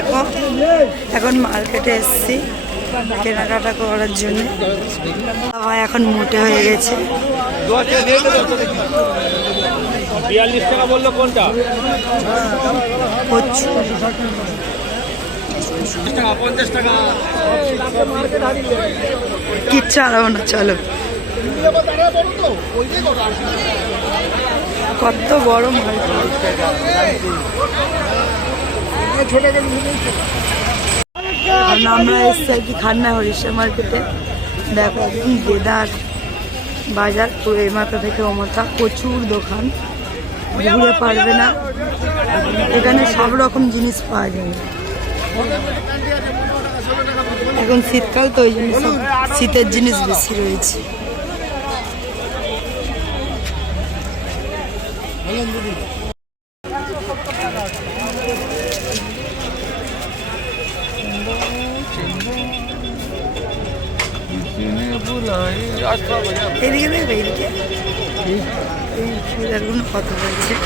এখন এখন মার্কেটে এসেছি কেনাকাটা করার জন্য। বাবা এখন মোটে হয়ে গেছে। বিয়াল্লিশ টাকা বলল কোনটা? প্রচুর পঞ্চাশ টাকা কিচ্ছু না চলো। কত বড় মার্কেট কারণ আমরা এসছি আর কি খান্না হরিষা মার্কেটে দেখো একদম বেদার বাজার, পুরো এই মাথা থেকে মাথা, প্রচুর দোকান। ঘুরে পারবে না। এখানে সব রকম জিনিস পাওয়া যায়। এখন শীতকাল তো ওই জন্য শীতের জিনিস বেশি রয়েছে। Beni yemeğe beylik. Kimler unutmadım bence.